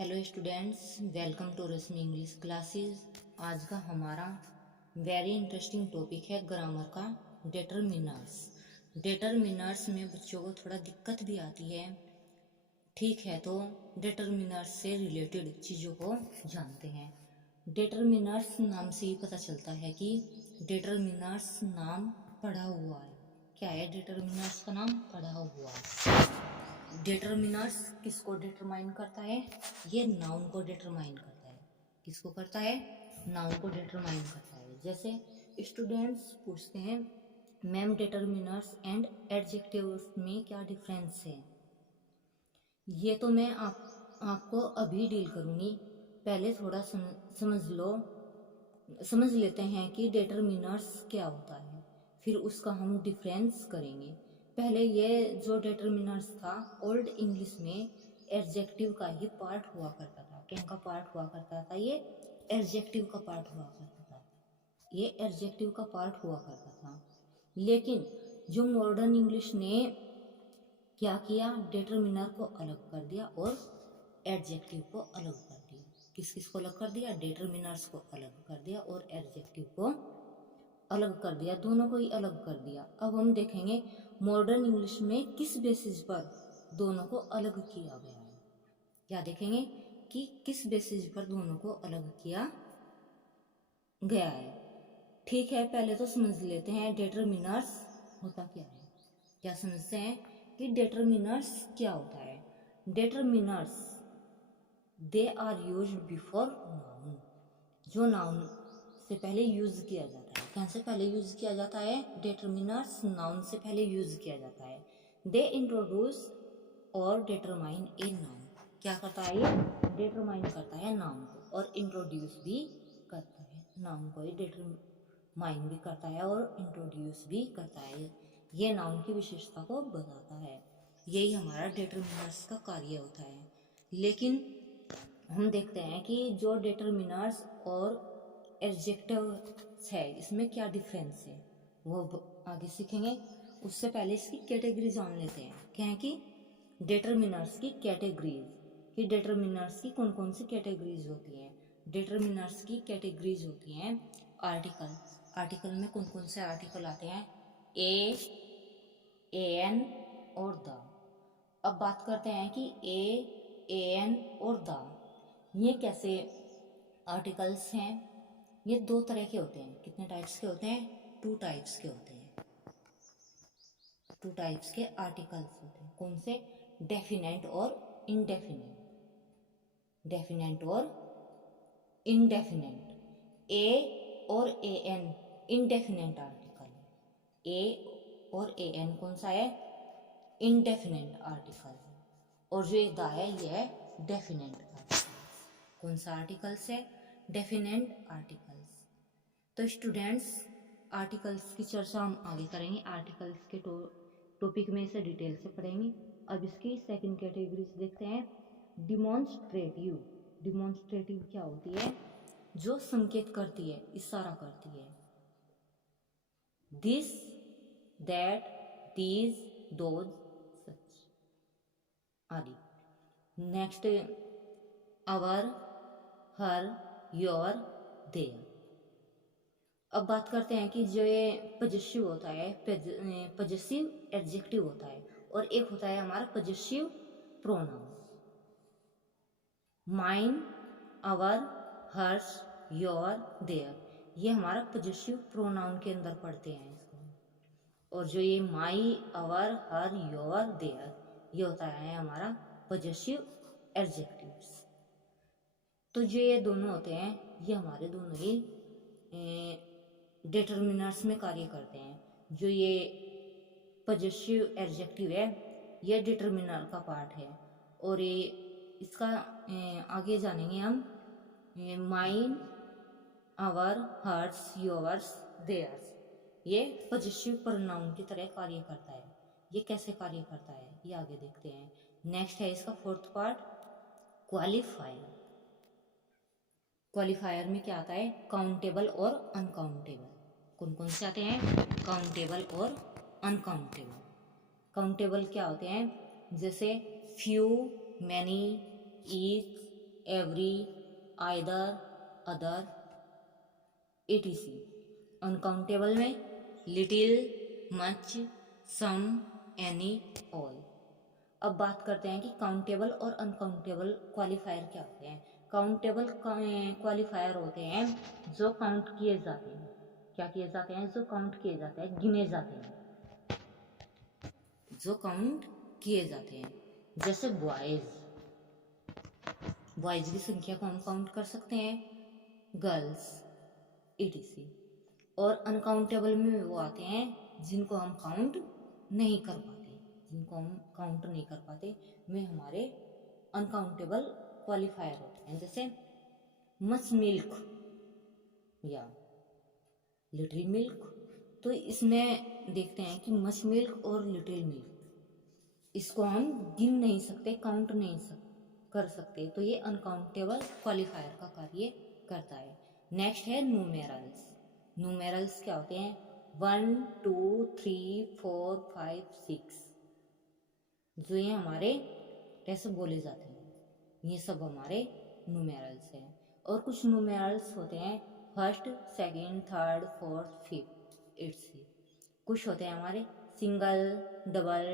Hello students, welcome to Rashmi English classes. आज का हमारा वेरी इंटरेस्टिंग टॉपिक है ग्रामर का डिटरमिनर्स। डिटरमिनर्स में बच्चों को थोड़ा दिक्कत भी आती है, ठीक है। तो डिटरमिनर्स से रिलेटेड चीज़ों को जानते हैं। डिटरमिनर्स नाम से ही पता चलता है कि डिटरमिनर्स नाम पढ़ा हुआ है। क्या है? डिटरमिनर्स का नाम पढ़ा हुआ है। डिटरमिनर्स किसको डिटरमाइन करता है? ये नाउन को डिटरमाइन करता है। किसको करता है? नाउन को डिटरमाइन करता है। जैसे स्टूडेंट्स पूछते हैं, मैम डिटरमिनर्स एंड एडजेक्टिव्स में क्या डिफरेंस है? ये तो मैं आपको अभी डील करूंगी। पहले थोड़ा समझ लेते हैं कि डिटरमिनर्स क्या होता है, फिर उसका हम डिफरेंस करेंगे। पहले ये जो डिटरमिनर्स था, ओल्ड इंग्लिश में एडजेक्टिव का ही पार्ट हुआ करता था। किनका पार्ट हुआ करता था? ये एडजेक्टिव का पार्ट हुआ करता था। ये एडजेक्टिव का पार्ट हुआ करता था। लेकिन जो मॉडर्न इंग्लिश ने क्या किया, डिटरमिनर को अलग कर दिया और एडजेक्टिव को अलग कर दिया। किस किस को अलग कर दिया? डिटरमिनर्स को अलग कर दिया और एडजेक्टिव को अलग कर दिया। दोनों को ही अलग कर दिया। अब हम देखेंगे मॉडर्न इंग्लिश में किस बेसिस पर दोनों को अलग किया गया है। क्या देखेंगे कि किस बेसिस पर दोनों को अलग किया गया है। ठीक है, पहले तो समझ लेते हैं डिटरमिनर्स होता क्या है। क्या समझते हैं कि डिटरमिनर्स क्या होता है? Determiners they are used before noun. जो नाउन से पहले यूज किया जाता है। कौन से पहले यूज किया जाता है? डिटरमिनर्स नाउन से पहले यूज किया जाता है। दे इंट्रोड्यूस और डिटरमाइन ए नाउन। क्या करता है? ये डिटरमाइन करता है नाउन को और इंट्रोड्यूस भी करता है। नाउन को ही डिटरमाइन भी करता है और इंट्रोड्यूस भी करता है। ये नाउन की विशेषता को बताता है। यही हमारा डिटरमिनर्स का कार्य होता है। लेकिन हम देखते हैं कि जो डिटरमिनर्स और एडजेक्टिव्स है, इसमें क्या डिफरेंस है वो आगे सीखेंगे। उससे पहले इसकी कैटेगरी जान लेते हैं। क्या है कि डिटरमिनर्स की कैटेगरीज, कि डिटरमिनर्स की कौन कौन सी कैटेगरीज होती हैं। डिटरमिनर्स की कैटेगरीज होती हैं आर्टिकल। आर्टिकल में कौन कौन से आर्टिकल आते हैं? ए, एन और द। अब बात करते हैं कि ए, एन और द ये कैसे आर्टिकल्स हैं। ये दो तरह के होते हैं। कितने टाइप्स के होते हैं? टू टाइप्स के होते हैं। टू टाइप्स के आर्टिकल्स होते हैं। कौन से? डेफिनेट और इनडेफिनेट। डेफिनेट और इनडेफिनेट। ए और ए एन इनडेफिनेट आर्टिकल है। ए और ए एन कौन सा है? इनडेफिनेट आर्टिकल है। और जो ये द है, यह है डेफिनेट आर्टिकल। कौन सा आर्टिकल्स है? Definite articles. तो स्टूडेंट्स, आर्टिकल्स की चर्चा हम आगे करेंगे। आर्टिकल्स के टॉपिक में इसे डिटेल से पढ़ेंगे। अब इसकी सेकंड कैटेगरी से देखते हैं, डिमॉन्स्ट्रेटिव। डिमॉन्स्ट्रेटिव क्या होती है? जो संकेत करती है, इशारा करती है। This, that, these, those, such आदि। Next, our, her, your, their. अब बात करते हैं कि जो ये पजेसिव होता है, पजेसिव एडजेक्टिव होता है, और एक होता है हमारा possessive pronoun. Mine, our, hers, your, their, ये हमारा पजेसिव प्रोनाउन के अंदर पढ़ते हैं इसको। और जो ये माई, अवर, हर, योर, देयर, ये होता है हमारा पजेसिव एडजेक्टिव्स। तो जो ये दोनों होते हैं, ये हमारे दोनों ही डिटरमिनर्स में कार्य करते हैं। जो ये पजेसिव एडजेक्टिव है, ये डिटरमिनर का पार्ट है। और ये इसका आगे जानेंगे हम। Mine, our, hers, yours, theirs, ये पजेसिव प्रोनाउन की तरह कार्य करता है। ये कैसे कार्य करता है, ये आगे देखते हैं। नेक्स्ट है इसका फोर्थ पार्ट, क्वालिफायर। क्वालिफायर में क्या आता है? काउंटेबल और अनकाउंटेबल। कौन कौन से आते हैं? काउंटेबल और अनकाउंटेबल। काउंटेबल क्या होते हैं? जैसे few, many, each, every, either, other, etc। Uncountable में लिटिल, मच, सम, एनी, ऑल। अब बात करते हैं कि काउंटेबल और अनकाउंटेबल क्वालिफायर क्या होते हैं। काउंटेबल क्वालिफायर होते हैं जो काउंट किए जाते हैं। क्या किए जाते हैं? जो काउंट किए जाते हैं, गिने जाते हैं, जो काउंट किए जाते हैं। जैसे बॉयज, बॉयज की संख्या को हम काउंट कर सकते हैं, गर्ल्स, etc। और अनकाउंटेबल में वो आते हैं जिनको हम काउंट नहीं कर पाते, जिनको हम काउंट नहीं कर पाते में हमारे अनकाउंटेबल क्वालिफायर होते हैं। जैसे मच मिल्क या लिटिल मिल्क। तो इसमें देखते हैं कि मच मिल्क और लिटिल मिल्क, इसको हम गिन नहीं सकते, काउंट नहीं कर सकते, तो ये अनकाउंटेबल क्वालिफायर का कार्य करता है। नेक्स्ट है न्यूमेरल्स। न्यूमेरल्स क्या होते हैं? 1 2 3 4 5 6, जो ये हमारे कैसे बोले जाते हैं, ये सब हमारे न्यूमेरल्स हैं। और कुछ न्यूमेरल्स होते हैं first, second, third, fourth, fifth, etc। कुछ होते हैं हमारे सिंगल, डबल,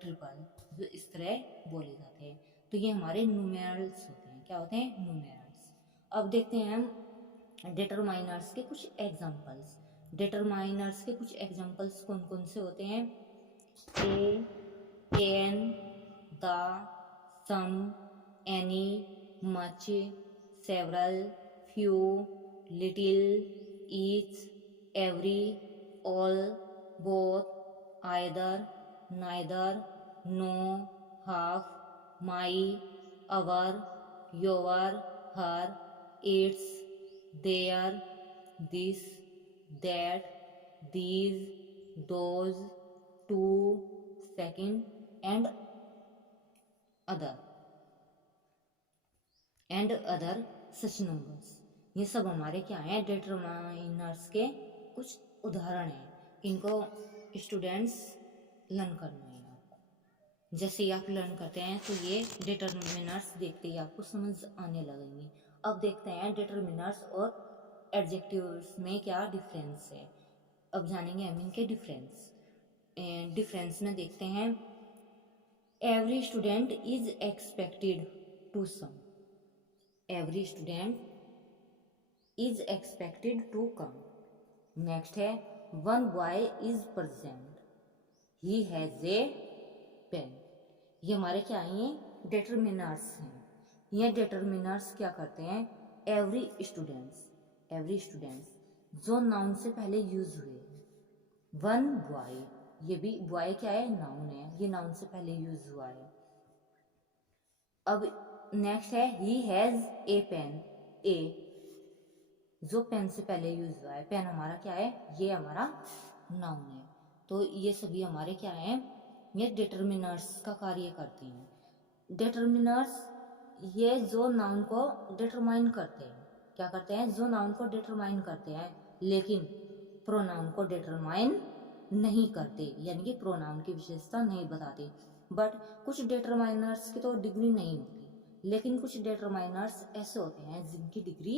ट्रिपल, जो इस तरह बोले जाते हैं। तो ये हमारे न्यूमेरल्स होते हैं। क्या होते हैं? न्यूमेरल्स। अब देखते हैं हम डिटरमाइनर्स के कुछ एग्जांपल्स। डिटरमाइनर्स के कुछ एग्जांपल्स कौन कौन से होते हैं? A, an, the, some, any, much, several, few, little, each, every, all, both, either, neither, no, half, my, our, your, her, its, their, this, that, these, those, two, second, other and other such numbers. ये सब हमारे क्या हैं? Determiners के कुछ उदाहरण हैं। इनको स्टूडेंट्स लर्न करना है आपको। जैसे ही आप लर्न करते हैं तो ये डिटरमिनर्स देखते ही आपको समझ आने लगेंगे। अब देखते हैं डिटरमिनर्स और एडजेक्टिव्स में क्या डिफरेंस है। अब जानेंगे हम इनके डिफरेंस। डिफरेंस में देखते हैं every student is expected to some. Every student is expected to come. Next है one boy is present, he has a pen. ये हमारे क्या है? ये डिटरमिनर्स हैं। ये डिटरमिनर्स क्या करते हैं? एवरी स्टूडेंट्स, एवरी स्टूडेंट्स जो नाउन से पहले यूज हुए। वन बॉय, ये भी बॉय क्या है? नाउन है, ये नाउन से पहले यूज हुआ है। अब नेक्स्ट है ही हैज ए पेन। ए जो पेन से पहले यूज हुआ है। पेन हमारा क्या है? ये हमारा नाउन है। तो ये सभी हमारे क्या है? ये डिटरमिनर्स का कार्य करते हैं। डिटरमिनर्स ये जो नाउन को डिटरमाइन करते हैं। क्या करते हैं? जो नाउन को डिटरमाइन करते हैं, लेकिन प्रोनाउन को डिटरमाइन नहीं करते, यानी कि प्रोनाउन की विशेषता नहीं बताते। बट कुछ डिटरमाइनर्स की तो डिग्री नहीं होती, लेकिन कुछ डिटरमाइनर्स ऐसे होते हैं जिनकी डिग्री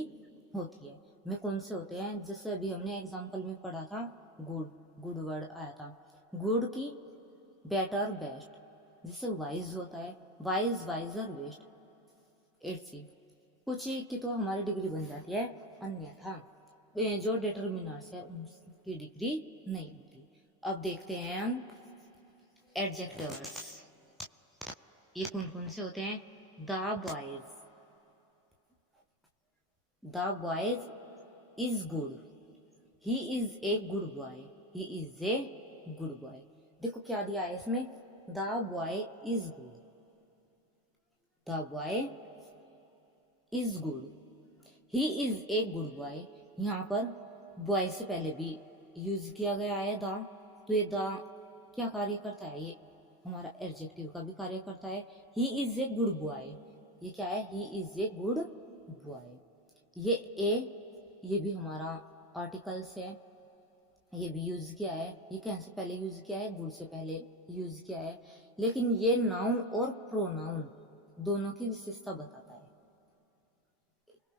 होती है। में कौन से होते हैं? जैसे अभी हमने एग्जाम्पल में पढ़ा था गुड, गुड वर्ड आया था। गुड की बेटर, बेस्ट। जैसे वाइज होता है वाइज, वाइजर, वेस्ट, etc। कुछ की तो हमारी डिग्री बन जाती है, अन्यथा जो डिटरमिनर्स है उनकी डिग्री नहीं होती। अब देखते हैं हम एडजेक्टिव्स। ये कौन कौन से होते हैं? The boys, the boys is good, he is a good boy, he is a good boy. देखो क्या दिया है इसमें? The boy is good, the boy is good, he is a good boy. यहाँ पर बॉय से पहले भी यूज किया गया है द, तो ये द क्या कार्य करता है? ये हमारा एडजेक्टिव का भी कार्य करता है। He is a good boy, ये क्या है? He is a good boy. ये ए, ये भी हमारा आर्टिकल्स है, ये भी यूज किया है। ये कैसे पहले यूज किया है? गुड से पहले यूज किया है। लेकिन ये नाउन और प्रोनाउन दोनों की विशेषता बताता है।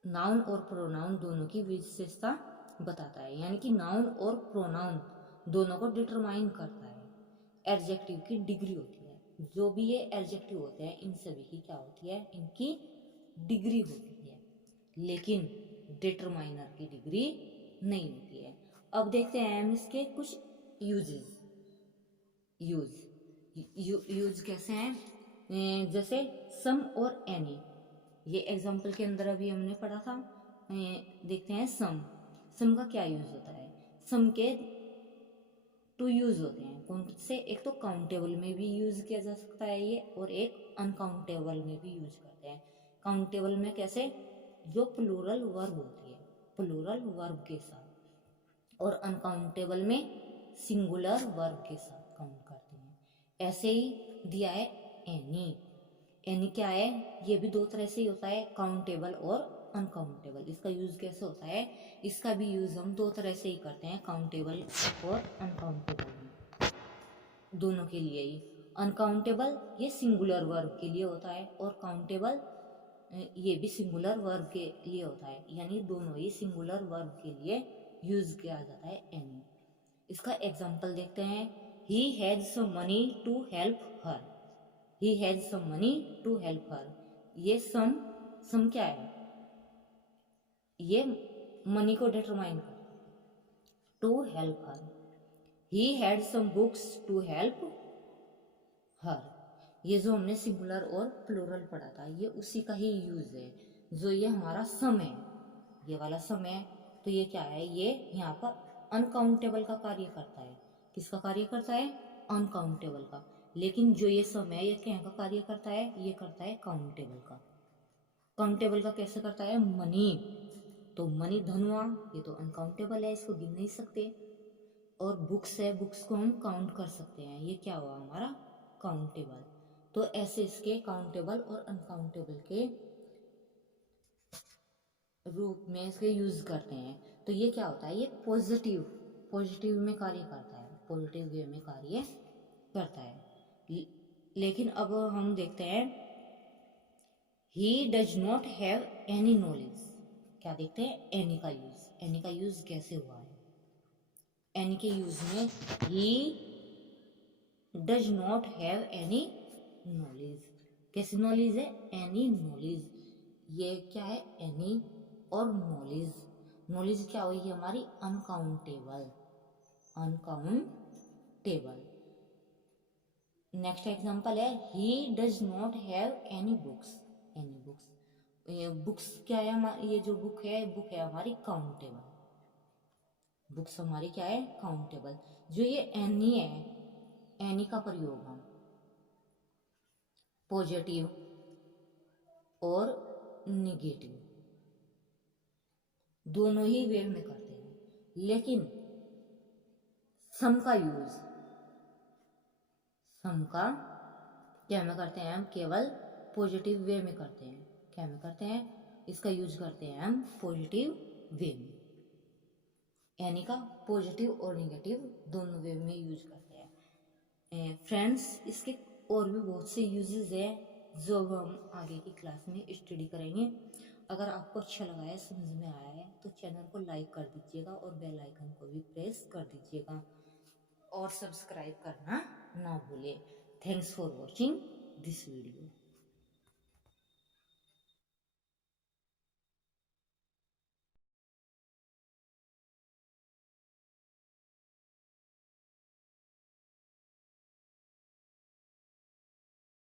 नाउन और प्रोनाउन दोनों की विशेषता बताता है, यानी कि नाउन और प्रोनाउन दोनों को डिटरमाइन करता है। एडजेक्टिव की डिग्री होती है, जो भी ये एडजेक्टिव होते हैं इन सभी की क्या होती है, इनकी डिग्री होती है, लेकिन डिटरमाइनर की डिग्री नहीं होती है। अब देखते हैं हम इसके कुछ यूजेस। यूज कैसे हैं, जैसे सम और एनी, ये एग्जाम्पल के अंदर अभी हमने पढ़ा था। देखते हैं सम का क्या यूज होता है। सम के टू यूज होते हैं, कौन से, एक तो काउंटेबल में भी यूज किया जा सकता है ये, और एक अनकाउंटेबल में भी यूज करते हैं। काउंटेबल में कैसे, जो प्लूरल वर्ब होती है, प्लूरल वर्ब के साथ, और अनकाउंटेबल में सिंगुलर वर्ब के साथ काउंट करते हैं। ऐसे ही दिया है एनी। एनी क्या है, ये भी दो तरह से ही होता है, काउंटेबल और अनकाउंटेबल। इसका यूज कैसे होता है, इसका भी यूज हम दो तरह से ही करते हैं, काउंटेबल और अनकाउंटेबल में, दोनों के लिए ही। अनकाउंटेबल ये सिंगुलर वर्ब के लिए होता है, और काउंटेबल ये भी सिंगुलर वर्ब के लिए होता है, यानी दोनों ही सिंगुलर वर्ब के लिए यूज किया जाता है एनी। इसका एग्जाम्पल देखते हैं। He has some money to help her. He has some money to help her, ये सम क्या है, ये मनी को डिटरमाइन करता है, to help her. He had some books to help her, ये जो हमने सिंगुलर और प्लूरल पढ़ा था, ये उसी का ही यूज है। जो ये हमारा सम है, ये वाला सम है, तो ये क्या है, ये यहाँ पर अनकाउंटेबल का कार्य करता है। किसका कार्य करता है, अनकाउंटेबल का। लेकिन जो ये सम है, ये क्या का कार्य करता है, ये करता है काउंटेबल का। काउंटेबल का कैसे करता है, मनी, तो मनी धन हुआ, ये तो अनकाउंटेबल है, इसको गिन नहीं सकते। और बुक्स है, बुक्स को हम काउंट कर सकते हैं, ये क्या हुआ हमारा काउंटेबल। तो ऐसे इसके काउंटेबल और अनकाउंटेबल के रूप में इसके यूज करते हैं। तो ये क्या होता है, ये पॉजिटिव में कार्य करता है, पॉजिटिव वे में कार्य करता है। लेकिन अब हम देखते हैं, he does not have any knowledge. क्या देखते हैं, एनी का यूज। एनी का यूज कैसे हुआ है, एनी के यूज में he does not have any knowledge. कैसी नॉलेज है, एनी नॉलेज। ये क्या है, एनी और नॉलेज। नॉलेज क्या हुई हमारी, अनकाउंटेबल, अनकाउंटेबल। नेक्स्ट एग्जांपल है, he does not have any books. Any books, ये बुक्स क्या है हमारी, ये जो बुक है हमारी काउंटेबल। बुक्स हमारी क्या है, काउंटेबल। जो ये एनी है, एनी का प्रयोग हम पॉजिटिव और निगेटिव दोनों ही वे में करते हैं, लेकिन सम का यूज, सम का क्या में करते हैं हम, केवल पॉजिटिव वे में करते हैं। क्या में करते हैं, इसका यूज करते हैं हम पॉजिटिव वे में। यानी का पॉजिटिव और निगेटिव दोनों वे में यूज करते हैं। फ्रेंड्स, इसके और भी बहुत से यूजेस है, जो हम आगे की क्लास में स्टडी करेंगे। अगर आपको अच्छा लगा है, समझ में आया है, तो चैनल को लाइक कर दीजिएगा और बेल आइकन को भी प्रेस कर दीजिएगा, और सब्सक्राइब करना ना भूले। Thanks for watching this video.